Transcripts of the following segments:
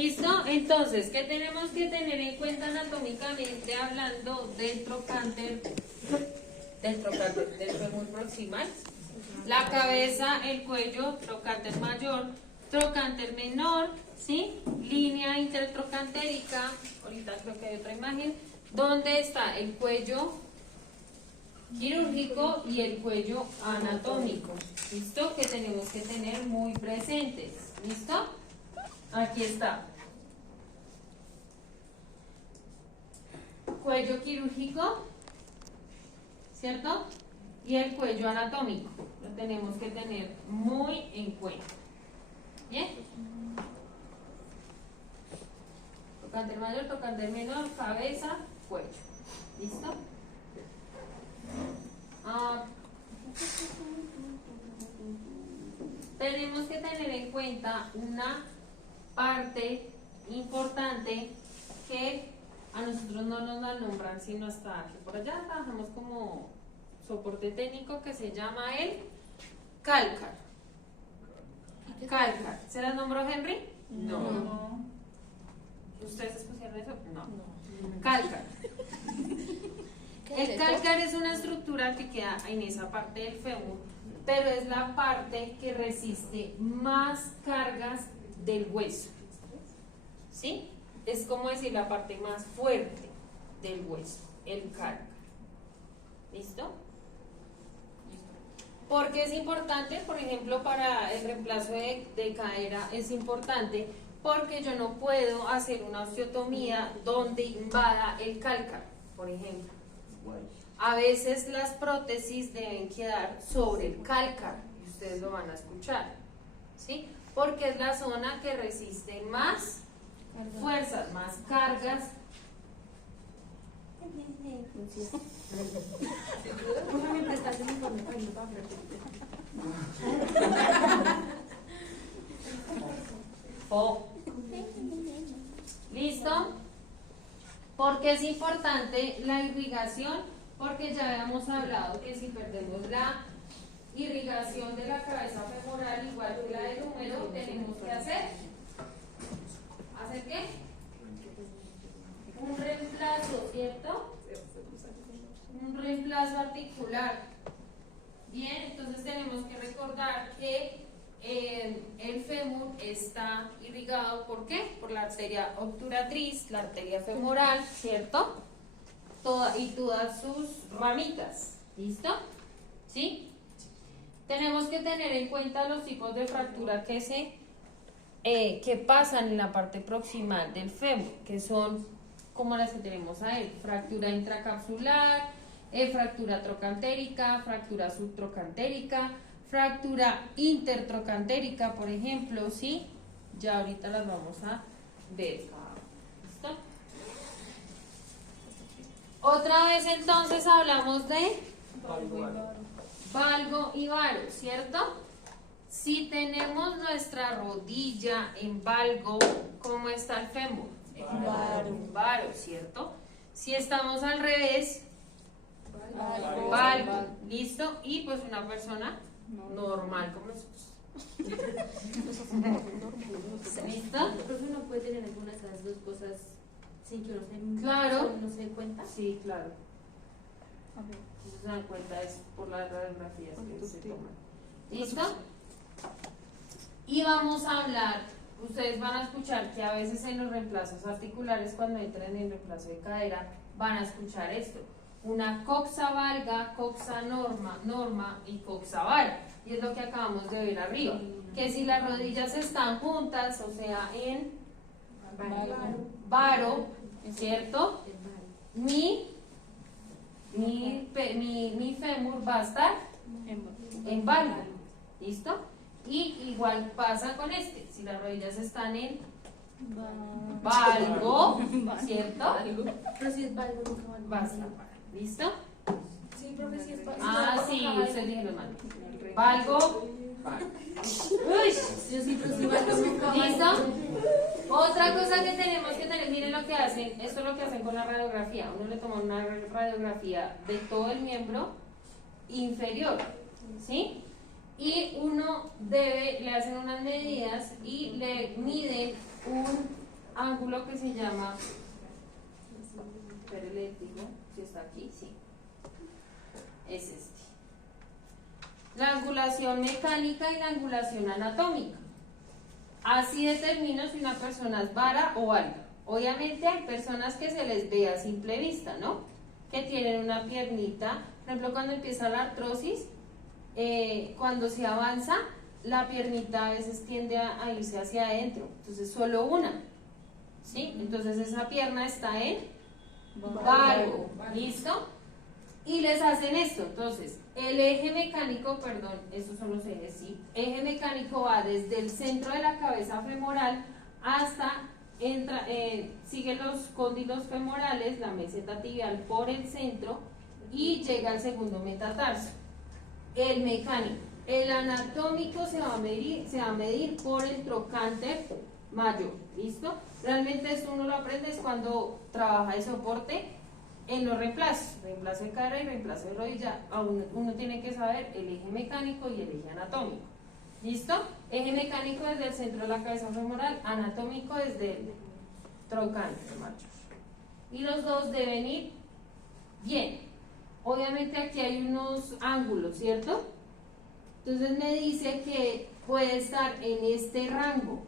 ¿Listo? Entonces, ¿qué tenemos que tener en cuenta anatómicamente hablando del trocánter del fémur proximal? La cabeza, el cuello, trocánter mayor, trocánter menor, ¿sí? Línea intertrocantérica, ahorita creo que hay otra imagen, donde está el cuello quirúrgico y el cuello anatómico. ¿Listo? Que tenemos que tener muy presentes. ¿Listo? Aquí está. Cuello quirúrgico, ¿cierto? Y el cuello anatómico. Lo tenemos que tener muy en cuenta. ¿Bien? Trocánter mayor, trocánter menor, cabeza, cuello. ¿Listo? Tenemos que tener en cuenta una parte importante que a nosotros no nos la nombran sino hasta que por allá trabajamos como soporte técnico, que se llama el cálcar. Cálcar. ¿Se las nombró Henry? No. ¿Ustedes escucharon eso? No. Cálcar. El cálcar es una estructura que queda en esa parte del fémur, pero es la parte que resiste más cargas del hueso. ¿Sí? Es como decir la parte más fuerte del hueso, el cálcar. ¿Listo? Porque es importante, por ejemplo, para el reemplazo de cadera es importante porque yo no puedo hacer una osteotomía donde invada el cálcar, por ejemplo. A veces las prótesis deben quedar sobre el cálcar y ustedes lo van a escuchar, ¿sí? Porque es la zona que resiste más fuerzas, más cargas. ¿Listo? Porque es importante la irrigación, porque ya habíamos hablado que si perdemos la irrigación de la cabeza femoral igual que la del húmero, tenemos que hacer qué? Un reemplazo, ¿cierto? Un reemplazo articular. Bien, entonces tenemos que recordar que el fémur está irrigado, ¿por qué? Por la arteria obturatriz, la arteria femoral, ¿cierto? Y todas sus ramitas, ¿listo? ¿Sí? Tenemos que tener en cuenta los tipos de fractura que pasan en la parte proximal del fémur, que son como las que tenemos ahí: fractura intracapsular, fractura trocantérica, fractura subtrocantérica, fractura intertrocantérica, por ejemplo, ¿sí? Ya ahorita las vamos a ver. ¿Listo? Otra vez entonces hablamos de valgo y varo, ¿cierto? Si tenemos nuestra rodilla en valgo, ¿cómo está el fémur? En varo, ¿cierto? Si estamos al revés, valgo. ¿Listo? Y pues una persona normal como nosotros. ¿Listo? Entonces uno puede tener alguna de esas dos cosas sin que uno Claro. no se dé cuenta. Sí, claro. Si se dan cuenta es por las radiografías que se toman. ¿Listo? Y vamos a hablar, ustedes van a escuchar que a veces en los reemplazos articulares, cuando entran en reemplazo de cadera, van a escuchar esto: una coxa valga, coxa norma y coxa vara. Y es lo que acabamos de ver arriba, que si las rodillas están juntas, o sea, en varo, ¿cierto? Mi fémur va a estar en valgo. ¿Listo? Y igual pasa con este: si las rodillas están en valgo, ¿cierto? Pero si es valgo, nunca valgo. Va a estar. ¿Listo? Sí, profe, si es valgo. Ah, sí, ustedes dijeron mal. Valgo. Uy, Yo sí, pero si valgo, nunca valgo. ¿listo? Otra cosa que tenemos que tener, miren lo que hacen, esto es lo que hacen con la radiografía. Uno le toma una radiografía de todo el miembro inferior, ¿sí? Y uno le hacen unas medidas y le miden ángulo que se llama, pero le digo si está aquí, sí, es este. La angulación mecánica y la angulación anatómica. Así determino si una persona es vara o alta. Obviamente hay personas que se les ve a simple vista, ¿no? Que tienen una piernita, por ejemplo cuando empieza la artrosis, cuando se avanza, la piernita a veces tiende a irse hacia adentro, entonces solo una, ¿sí? Entonces esa pierna está en valgo, ¿listo? Y les hacen esto, entonces el eje mecánico, perdón, estos son los ejes, ¿sí? Eje mecánico va desde el centro de la cabeza femoral hasta, sigue los cóndilos femorales, la meseta tibial por el centro y llega al segundo metatarso. El mecánico. El anatómico se va a medir por el trocánter mayor, ¿listo? Realmente esto uno lo aprende es cuando trabaja de soporte en los reemplazos, reemplazo de cadera y reemplazo de rodilla. Uno tiene que saber el eje mecánico y el eje anatómico, ¿listo? Eje mecánico desde el centro de la cabeza femoral, anatómico desde el trocánter mayor. Y los dos deben ir bien. Obviamente aquí hay unos ángulos, ¿cierto? Entonces me dice que puede estar en este rango,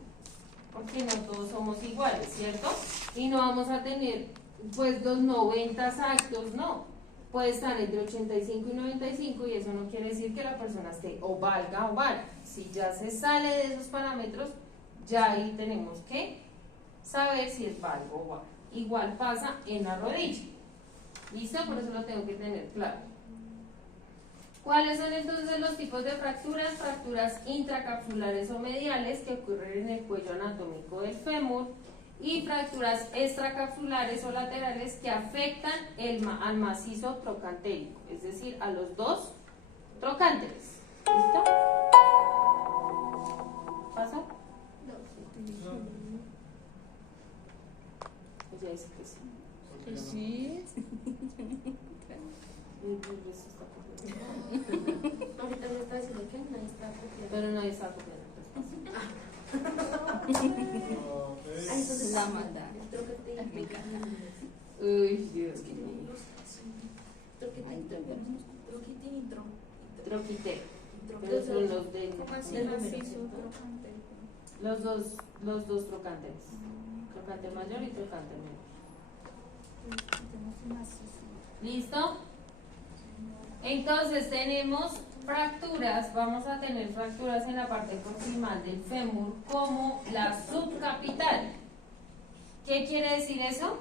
porque no todos somos iguales, ¿cierto? Y no vamos a tener pues los 90 exactos, no. Puede estar entre 85 y 95 y eso no quiere decir que la persona esté o valga o vara. Si ya se sale de esos parámetros, ya ahí tenemos que saber si es valgo o vara. Igual pasa en la rodilla. ¿Listo? Por eso lo tengo que tener claro. ¿Cuáles son entonces los tipos de fracturas? Fracturas intracapsulares o mediales que ocurren en el cuello anatómico del fémur y fracturas extracapsulares o laterales que afectan al macizo trocantérico, es decir, a los dos trocánteres. ¿Listo? ¿Pasa? Pues ya dice que sí. Que sí. Ahorita me está diciendo que nadie está copiando. Pero nadie está copiando. Ay, eso es la maldad. Me encanta. Uy, Dios. Troquitero. Pero son los de los dos trocantes. Trocante mayor y trocante menor. ¿Listo? Entonces tenemos fracturas, vamos a tener fracturas en la parte proximal del fémur como la subcapital. ¿Qué quiere decir eso?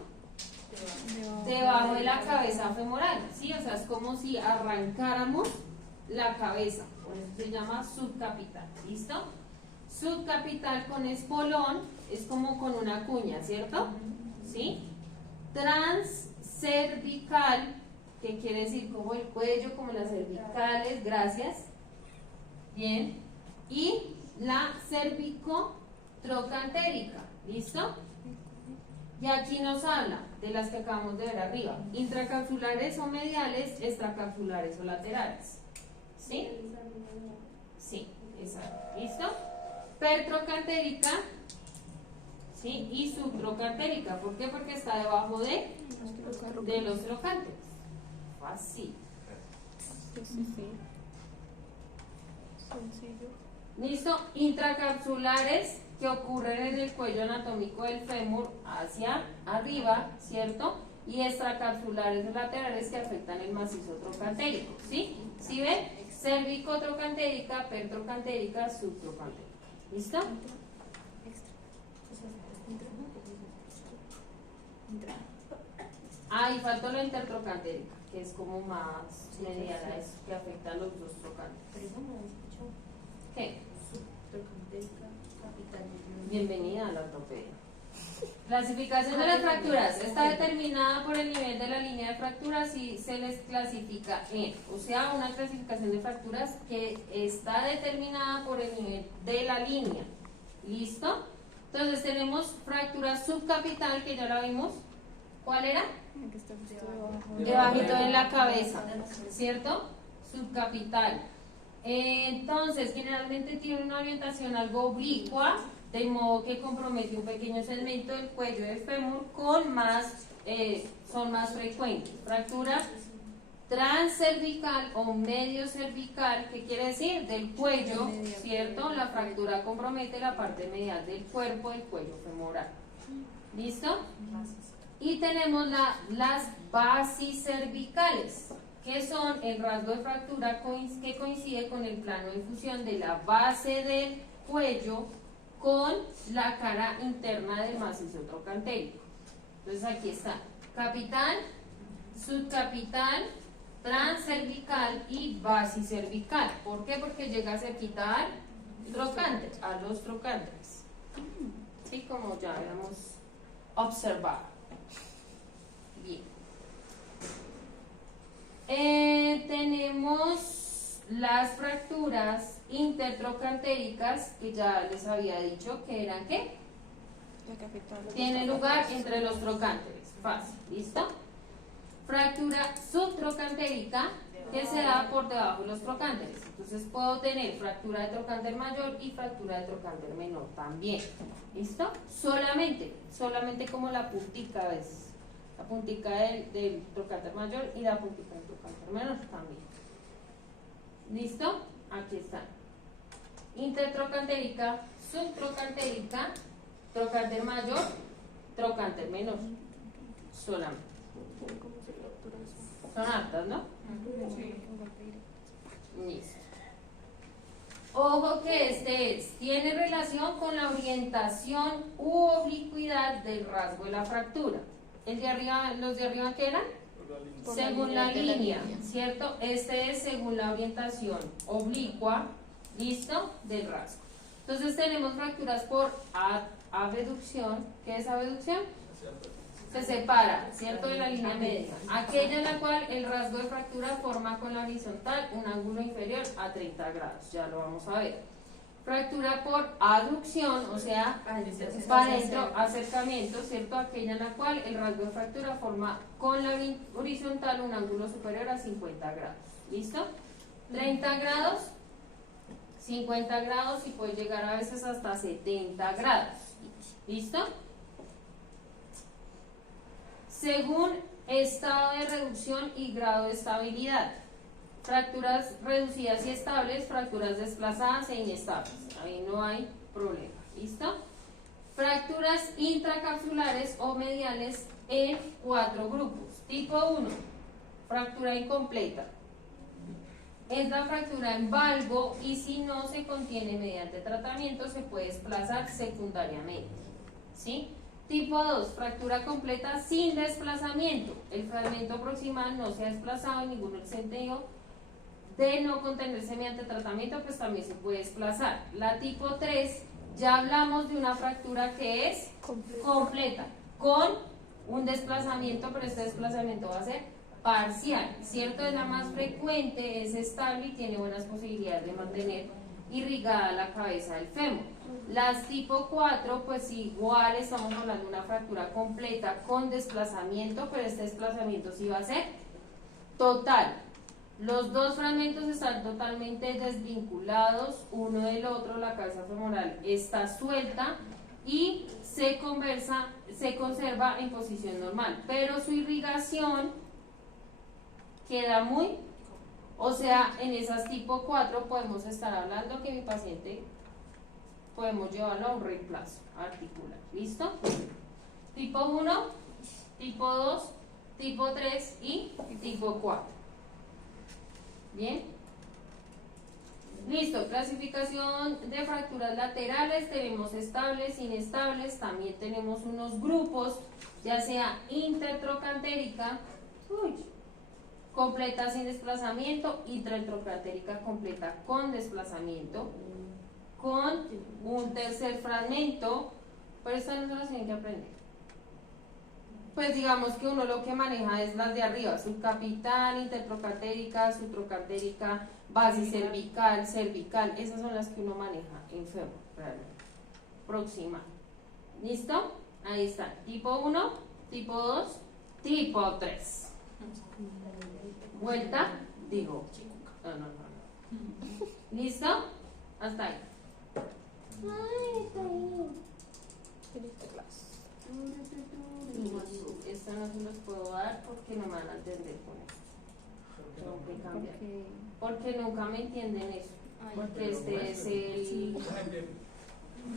Debajo de la cabeza femoral, ¿sí? O sea, es como si arrancáramos la cabeza, por eso se llama subcapital, ¿listo? Subcapital con espolón es como con una cuña, ¿cierto? ¿Sí? Transcervical, que quiere decir como el cuello, como las cervicales, gracias. Bien. Y la cervicotrocantérica, ¿listo? Y aquí nos habla de las que acabamos de ver arriba, intracapsulares o mediales, extracapsulares o laterales. ¿Sí? Sí, exacto. ¿Listo? Pertrocantérica, ¿sí? Y subtrocantérica. ¿Por qué? Porque está debajo de los trocantes. Así. ¿Listo? Intracapsulares que ocurren en el cuello anatómico del fémur hacia arriba, ¿cierto? Y extracapsulares o laterales que afectan el macizo trocantérico, ¿sí? ¿Sí ven? Cervicotrocantérica, pertrocantérica, subtrocantérica. ¿Listo? Ah, y faltó la intertrocantérica, que es como más mediana, eso, que afecta a los dos trocantes. Pero eso no lo escuchó. ¿Qué? Subtrocantérica, capital. Bienvenida a la ortopedia. Clasificación de las fracturas. Está determinada por el nivel de la línea de fracturas y se les clasifica en, o sea, una clasificación de fracturas que está determinada por el nivel de la línea. ¿Listo? Entonces tenemos fractura subcapital, que ya la vimos. ¿Cuál era? Debajo. Debajito de la cabeza, ¿cierto? Subcapital. Entonces, generalmente tiene una orientación algo oblicua, de modo que compromete un pequeño segmento del cuello del fémur son más frecuentes. Fractura transcervical o medio cervical, ¿qué quiere decir? Del cuello, ¿cierto? La fractura compromete la parte medial del cuerpo del cuello femoral. ¿Listo? Y tenemos las basicervicales, que son el rasgo de fractura que coincide con el plano de fusión de la base del cuello con la cara interna del macizo trocantérico. Entonces aquí está, capital, subcapital, transcervical y basicervical. ¿Por qué? Porque llega a cerquita al trocánter, a los trocánteres. Sí, como ya habíamos observado. Bien. Tenemos las fracturas intertrocantéricas, que ya les había dicho que eran ¿qué? Tiene lugar entre los trocánteres. Fácil, ¿listo? Fractura subtrocantérica, que se da por debajo de los trocánteres. Entonces puedo tener fractura de trocánter mayor y fractura de trocánter menor también. ¿Listo? Solamente como la puntica a veces. La puntica del trocánter mayor y la puntica del trocánter menor también. ¿Listo? Aquí está. Intertrocantérica, subtrocantérica, trocánter mayor, trocánter menor. Solamente. Son hartas, ¿no? Sí. Listo. Ojo que tiene relación con la orientación u oblicuidad del rasgo de la fractura. Los de arriba, ¿qué eran? Según la línea, ¿cierto? Este es según la orientación oblicua, ¿listo? Del rasgo. Entonces tenemos fracturas por abducción. ¿Qué es abducción? Se separa, ¿cierto? De la línea media. Aquella en la cual el rasgo de fractura forma con la horizontal un ángulo inferior a 30 grados. Ya lo vamos a ver. Fractura por aducción, o sea, para adentro, acercamiento, ¿cierto? Aquella en la cual el rasgo de fractura forma con la horizontal un ángulo superior a 50 grados. ¿Listo? 30 grados, 50 grados y puede llegar a veces hasta 70 grados. ¿Listo? Según estado de reducción y grado de estabilidad. Fracturas reducidas y estables, fracturas desplazadas e inestables. Ahí no hay problema. ¿Listo? Fracturas intracapsulares o mediales en 4 grupos. Tipo 1, fractura incompleta. Es la fractura en valgo y si no se contiene mediante tratamiento se puede desplazar secundariamente. ¿Sí? Tipo 2, fractura completa sin desplazamiento. El fragmento proximal no se ha desplazado en ningún sentido de no contenerse mediante tratamiento, pues también se puede desplazar. La tipo 3, ya hablamos de una fractura que es completa con un desplazamiento, pero este desplazamiento va a ser parcial, ¿cierto? Es la más frecuente, es estable y tiene buenas posibilidades de mantener irrigada la cabeza del fémur. Las tipo 4, pues igual estamos hablando de una fractura completa con desplazamiento, pero este desplazamiento sí va a ser total. Los dos fragmentos están totalmente desvinculados uno del otro, la cabeza femoral está suelta y se conserva en posición normal, pero su irrigación queda muy, o sea, en esas tipo 4 podemos estar hablando que mi paciente podemos llevarlo a un reemplazo articular. ¿Listo? Tipo 1, tipo 2, tipo 3 y tipo 4. Bien. Listo, clasificación de fracturas laterales, tenemos estables, inestables, también tenemos unos grupos, ya sea intertrocantérica, completa sin desplazamiento, intratrocantérica completa con desplazamiento, con un tercer fragmento, pero esta no se las tienen que aprender. Pues digamos que uno lo que maneja es las de arriba, subcapital, intertrocantérica, subtrocantérica, basicervical, cervical, esas son las que uno maneja en fémur, realmente. Próxima. ¿Listo? Ahí está. Tipo 1, tipo 2, tipo 3. Vuelta, digo. No. ¿Listo? Hasta ahí. Esta no se los puedo dar porque no me van a entender con esto. Tengo que cambiar. Porque nunca me entienden eso. Porque este es el...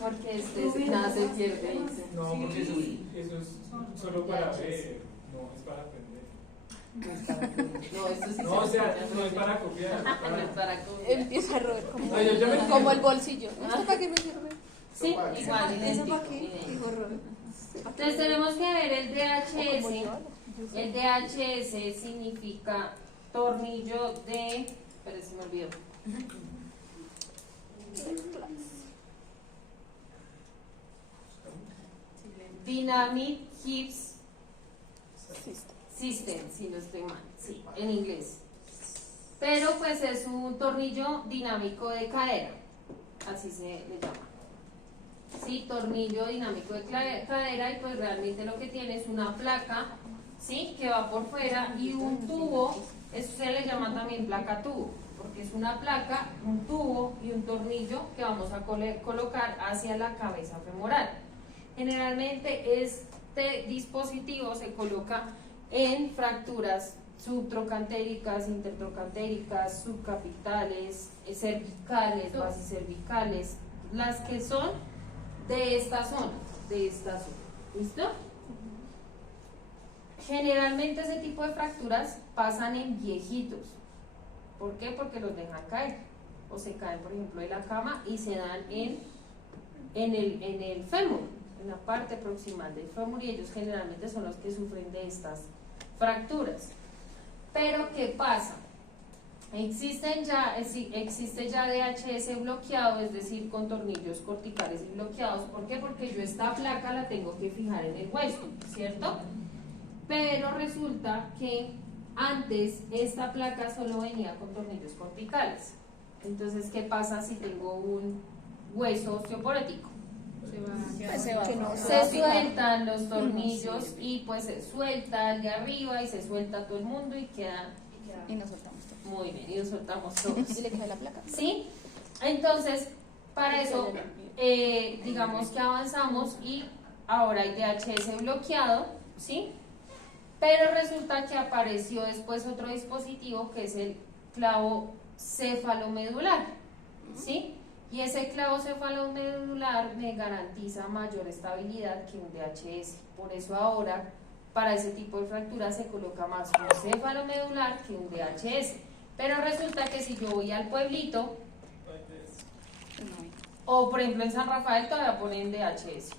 Porque este es... Nada se pierde, dice. No, porque eso es solo para ver, no es para aprender. No, esto sí No, o sea, no es para copiar. no es para copiar. Empieza a robar como, Ay, yo me como el bolsillo. ¿Esto para qué me sirve? Sí, igual, ¿Eso idéntico, para qué? idéntico. Digo, robar. Entonces tenemos que ver el O como DHS. yo. El DHS significa tornillo de... Espera, se me olvidó. Dynamic Hips System, si no estoy mal, sí, en inglés. Pero pues es un tornillo dinámico de cadera, así se le llama. Sí, tornillo dinámico de cadera, y pues realmente lo que tiene es una placa, sí, que va por fuera, y un tubo. Eso se le llama también placa tubo, porque es una placa, un tubo y un tornillo que vamos a colocar hacia la cabeza femoral. Generalmente este dispositivo se coloca en fracturas subtrocantéricas, intertrocantéricas, subcapitales, cervicales, basicervicales, las que son de esta zona, ¿listo? Generalmente ese tipo de fracturas pasan en viejitos. ¿Por qué? Porque los dejan caer, o se caen, por ejemplo, de la cama y se dan en el fémur, en la parte proximal del fémur, y ellos generalmente son los que sufren de estas fracturas. Pero ¿qué pasa? Existe ya DHS bloqueado, es decir, con tornillos corticales y bloqueados. ¿Por qué? Porque yo esta placa la tengo que fijar en el hueso, ¿cierto? Pero resulta que antes esta placa solo venía con tornillos corticales. Entonces, ¿qué pasa si tengo un hueso osteoporótico? Se sueltan los tornillos y pues se suelta el de arriba y se suelta todo el mundo y queda... Y nos soltamos todos. Muy bien, y nos soltamos todos. Y le cae la placa. ¿Sí? Entonces, para eso, digamos que avanzamos y ahora hay DHS bloqueado, ¿sí? Pero resulta que apareció después otro dispositivo que es el clavo cefalomedular, ¿sí? Y ese clavo cefalomedular me garantiza mayor estabilidad que un DHS. Por eso ahora, para ese tipo de fracturas se coloca más un cefalomedular que un DHS. Pero resulta que si yo voy al pueblito, o por ejemplo en San Rafael todavía ponen DHS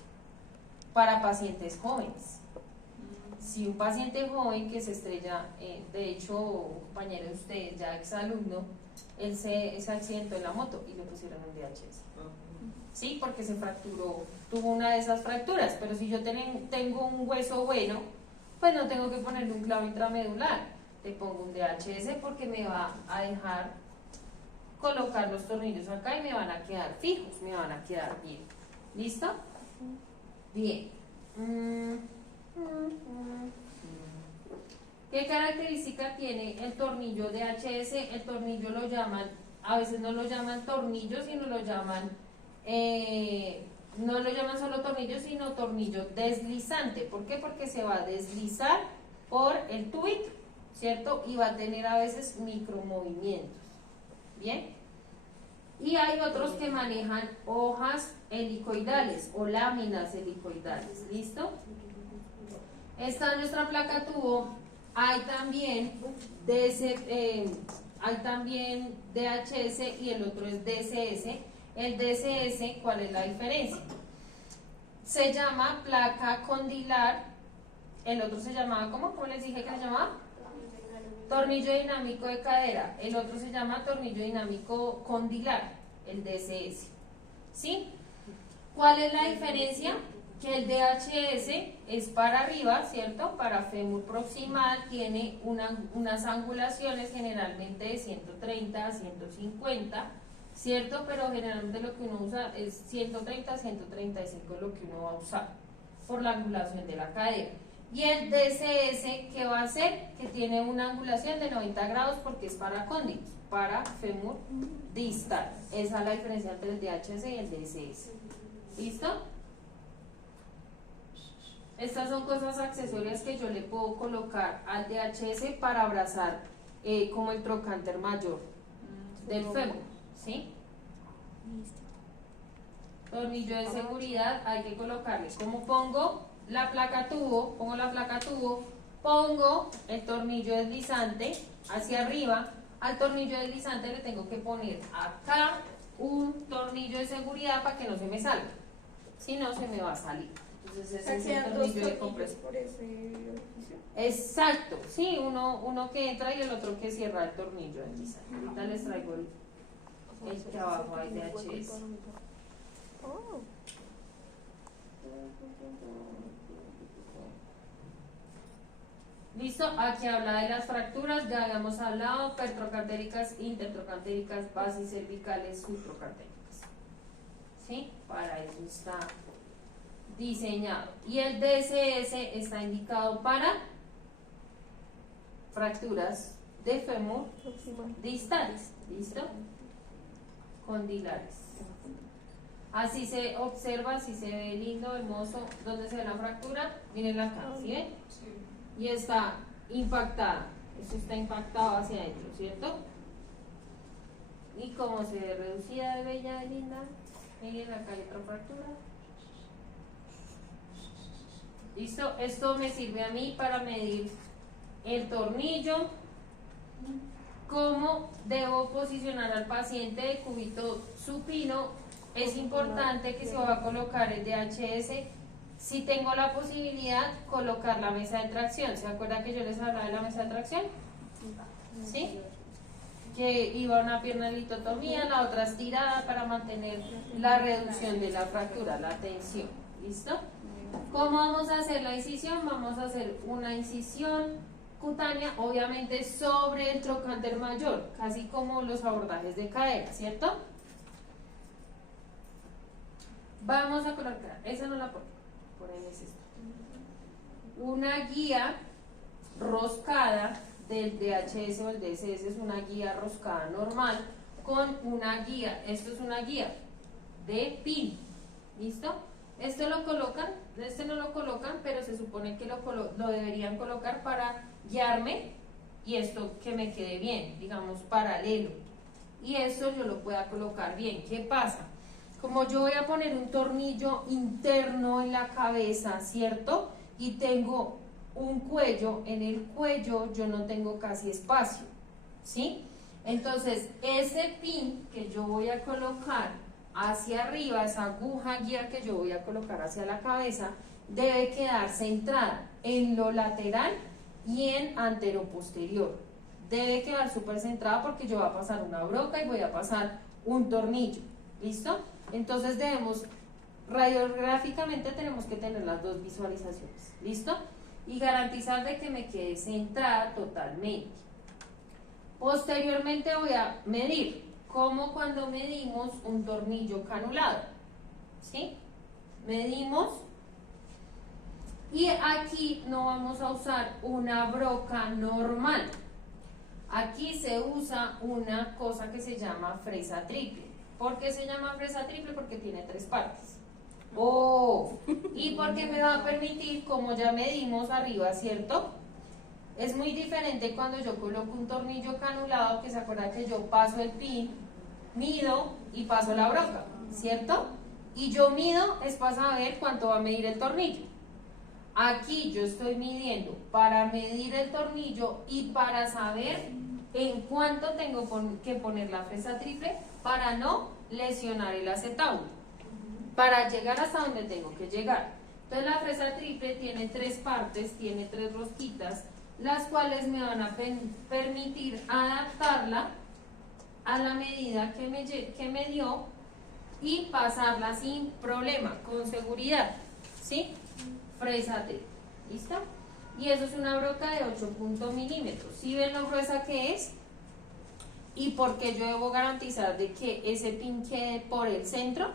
para pacientes jóvenes. Si un paciente joven que se estrella, de hecho un compañero de ustedes, ya exalumno, él se accidentó en la moto y le pusieron un DHS. Sí, porque se fracturó, tuvo una de esas fracturas. Pero si yo tengo un hueso bueno, pues no tengo que ponerle un clavo intramedular, le pongo un DHS porque me va a dejar colocar los tornillos acá y me van a quedar fijos, me van a quedar bien. ¿Listo? Bien. ¿Qué característica tiene el tornillo DHS? El tornillo lo llaman, a veces no lo llaman tornillo, sino lo llaman, no lo llaman solo tornillo, sino tornillo deslizante. ¿Por qué? Porque se va a deslizar por el tubito, ¿cierto? Y va a tener a veces micromovimientos. ¿Bien? Y hay otros que manejan hojas helicoidales o láminas helicoidales. ¿Listo? Esta es nuestra placa tubo. Hay también DHS y el otro es DSS. El DSS, ¿cuál es la diferencia? Se llama placa condilar. El otro se llamaba, ¿cómo les dije que se llamaba? Tornillo dinámico de cadera. El otro se llama tornillo dinámico condilar, el DSS. ¿Sí? ¿Cuál es la diferencia? Que el DHS es para arriba, ¿cierto? Para fémur proximal, tiene unas angulaciones generalmente de 130 a 150, ¿cierto? Pero generalmente lo que uno usa es 130 a 135 lo que uno va a usar por la angulación de la cadera. Y el DSS, ¿qué va a hacer? Que tiene una angulación de 90 grados porque es para cóndilos. para fémur distal. Esa es la diferencia entre el DHS y el DSS. ¿Listo? Estas son cosas accesorias que yo le puedo colocar al DHS para abrazar como el trocánter mayor del fémur, ¿sí? Tornillo de seguridad hay que colocarle. Como pongo la placa tubo, pongo el tornillo deslizante hacia arriba. Al tornillo deslizante le tengo que poner acá un tornillo de seguridad para que no se me salga, si no se me va a salir. Entonces ese es el tornillo de compresión. Por ese orificio. Exacto, sí, uno que entra y el otro que cierra el tornillo deslizante. Ahorita les traigo el que abajo hay DHS. Oh. Listo, aquí habla de las fracturas, ya habíamos hablado, pertrocantéricas, intertrocantéricas, basicervicales, subtrocantéricas. ¿Sí? Para eso está diseñado. Y el DSS está indicado para fracturas de fémur distales. ¿Listo? Condilares. Así se observa, así se ve lindo, hermoso. ¿Dónde se ve la fractura? Miren acá, ¿sí ven? Y está impactada. Esto está impactado hacia adentro, ¿cierto? Y como se ve reducida de bella, de linda. Miren acá hay otra fractura. ¿Listo? Esto me sirve a mí para medir el tornillo. ¿Cómo debo posicionar al paciente de cúbito supino? Es importante que se va a colocar el DHS. Si tengo la posibilidad, colocar la mesa de tracción. ¿Se acuerdan que yo les hablaba de la mesa de tracción? ¿Sí? Que iba una pierna en litotomía, la otra estirada para mantener la reducción de la fractura, la tensión. ¿Listo? ¿Cómo vamos a hacer la incisión? Vamos a hacer una incisión cutánea, obviamente sobre el trocánter mayor, casi como los abordajes de cadera, ¿cierto? Vamos a colocar, esa no la pongo, por ahí es esta. Una guía roscada del DHS o el DSS es una guía roscada normal con una guía, esto es una guía de pin, ¿listo? Esto lo colocan, este no lo colocan, pero se supone que lo deberían colocar para guiarme y esto que me quede bien, digamos paralelo, y esto yo lo pueda colocar bien. ¿Qué pasa? Como yo voy a poner un tornillo interno en la cabeza, ¿cierto? Y tengo un cuello, en el cuello yo no tengo casi espacio, ¿sí? Entonces, ese pin que yo voy a colocar hacia arriba, esa aguja guía que yo voy a colocar hacia la cabeza, debe quedar centrada en lo lateral y en anteroposterior. Debe quedar súper centrada porque yo voy a pasar una broca y voy a pasar un tornillo, ¿listo? Entonces radiográficamente tenemos que tener las dos visualizaciones, ¿listo? Y garantizar de que me quede centrada totalmente. Posteriormente voy a medir, como cuando medimos un tornillo canulado, ¿sí? Medimos y aquí no vamos a usar una broca normal. Aquí se usa una cosa que se llama fresa triple. ¿Por qué se llama fresa triple? Porque tiene 3 partes. Y porque me va a permitir, como ya medimos arriba, ¿cierto? Es muy diferente cuando yo coloco un tornillo canulado, que se acuerda que yo paso el pin, mido y paso la broca, ¿cierto? Y yo mido es para saber cuánto va a medir el tornillo. Aquí yo estoy midiendo para medir el tornillo y para saber en cuánto tengo que poner la fresa triple para no lesionar el acetato, para llegar hasta donde tengo que llegar. Entonces la fresa triple tiene 3 partes, tiene 3 rosquitas, las cuales me van a permitir adaptarla a la medida que me dio y pasarla sin problema, con seguridad, ¿sí? Fresa triple, ¿listo? Y eso es una broca de 8 milímetros. ¿Sí ven lo gruesa que es? Y porque yo debo garantizar de que ese pin quede por el centro.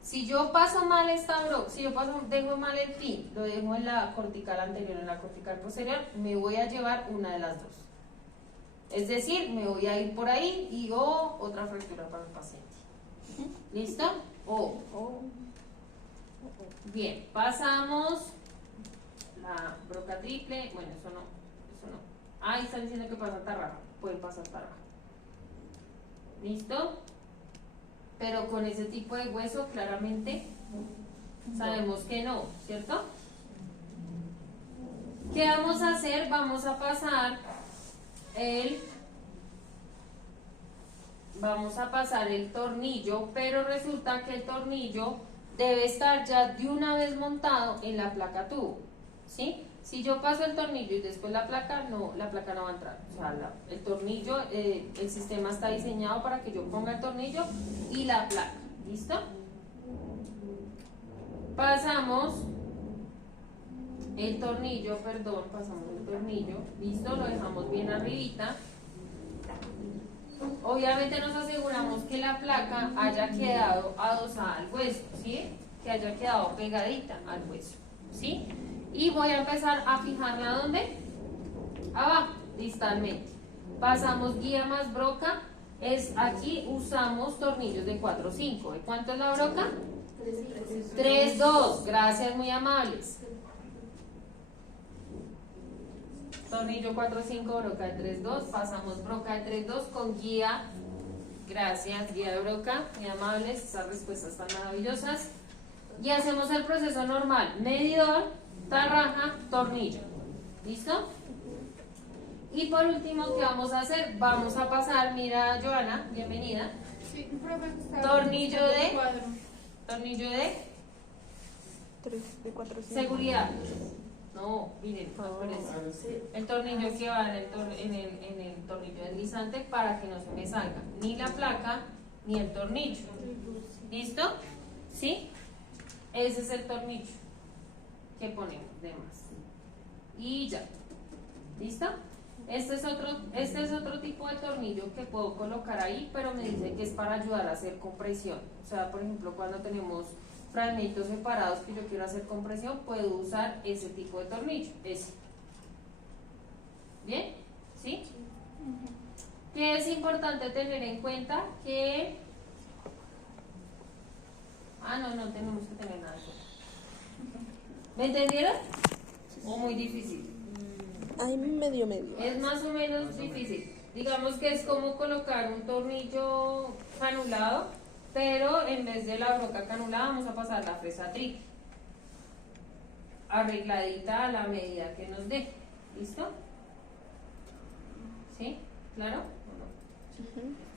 Si yo paso mal esta broca, si yo dejo mal el pin, lo dejo en la cortical anterior, en la cortical posterior, me voy a llevar una de las dos. Es decir, me voy a ir por ahí y otra fractura para el paciente. ¿Listo? Oh. Bien, pasamos la broca triple. Bueno, eso no. Ahí están diciendo que pasa tarraja. Pueden pasar tarraja. ¿Listo? Pero con ese tipo de hueso, claramente sabemos que no, ¿cierto? ¿Qué vamos a hacer? Vamos a pasar el tornillo, pero resulta que el tornillo debe estar ya de una vez montado en la placa tubo, ¿sí? Si yo paso el tornillo y después la placa no va a entrar. O sea, el tornillo, el sistema está diseñado para que yo ponga el tornillo y la placa. ¿Listo? Pasamos el tornillo, ¿listo? Lo dejamos bien arribita. Obviamente nos aseguramos que la placa haya quedado adosada al hueso, ¿sí? Que haya quedado pegadita al hueso, ¿sí? Y voy a empezar a fijarla ¿dónde? Abajo, distalmente. Pasamos guía más broca. Aquí usamos tornillos de 4 5. ¿De cuánto es la broca? 3 2. Gracias, muy amables. Tornillo 4 5, broca de 3 2. Pasamos broca de 3 2 con guía. Gracias, guía de broca. Muy amables, esas respuestas tan maravillosas. Y hacemos el proceso normal. Medidor, tarraja, tornillo. ¿Listo? Y por último, ¿qué vamos a hacer? Vamos a pasar, mira Joana, bienvenida. Sí, profe, Tornillo de cuadro. 3 de 4, 5. seguridad. No, miren, acuérdense. El tornillo que va en el tornillo deslizante para que no se me salga ni la placa ni el tornillo. ¿Listo? ¿Sí? Ese es el tornillo que ponemos de más. Y ya. ¿Listo? Este es otro tipo de tornillo que puedo colocar ahí, pero me dice que es para ayudar a hacer compresión. O sea, por ejemplo, cuando tenemos fragmentos separados que yo quiero hacer compresión, puedo usar ese tipo de tornillo. Ese. ¿Bien? ¿Sí? ¿Qué es importante tener en cuenta? Que... no tenemos que tener nada de eso. ¿Me entendieron? ¿O muy difícil? Ay, medio. Es más o menos difícil. Digamos que es como colocar un tornillo canulado, pero en vez de la broca canulada vamos a pasar la fresa triple. Arregladita a la medida que nos dé. ¿Listo? ¿Sí? ¿Claro? ¿O no?